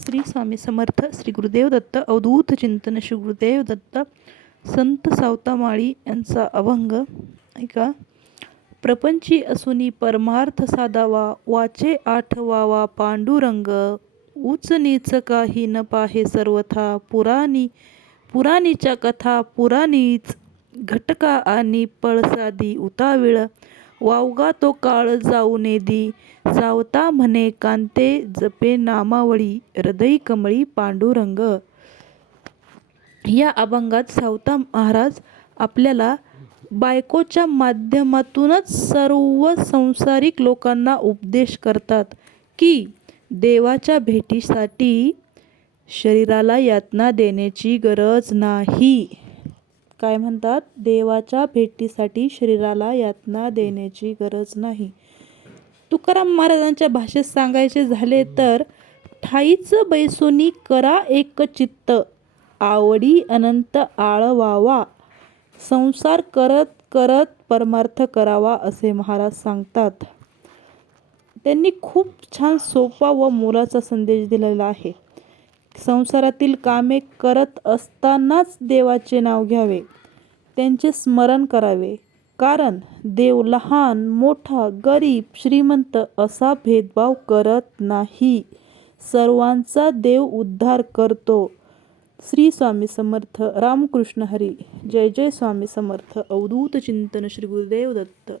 श्री स्वामी समर्थ श्री गुरुदेव दत्त अवधूत चिंतन श्री गुरुदेव दत्त संत सावतामाळी यांचा अभंग ऐका. प्रपंची असुनी परमार्थ साधावा वाचे आठवावा पांडुरंग. उच नीच काही न पाहे सर्वथा पुराणी पुराणीच्या कथा पुराणीच. घटका आणि पळसादी उताविळ वावगा तो काळ जाऊ नेदी सावता म्हणे कांते जपे नामावळी हृदय कमळी पांडुरंग. या अभंगात सावता महाराज आपल्याला बायकोच्या माध्यमातूनच सर्व संसारिक लोकांना उपदेश करतात की देवाच्या भेटीसाठी शरीराला यातना देण्याची गरज नाही. काय म्हणतात? देवाच्या भेटीसाठी शरीराला यातना देण्याची गरज नाही. तुकाराम महाराजांच्या भाषेत सांगायचे झाले तर ठाईच बैसोनी करा एक चित्त आवडी अनंत आळवावा संसार करत करत परमार्थ करावा असे महाराज सांगतात. त्यांनी खूप छान सोपा व मोलाचा संदेश दिलेला आहे. संसारातील कामे करत असतानाच देवाचे नाव घ्यावे. त्यांचे स्मरण करावे. कारण देव लहान मोठा गरीब श्रीमंत असा भेदभाव करत नाही. सर्वांचा देव उद्धार करतो. श्री स्वामी समर्थ. रामकृष्ण हरी. जय जय स्वामी समर्थ. अवधूत चिंतन श्री गुरुदेव दत्त.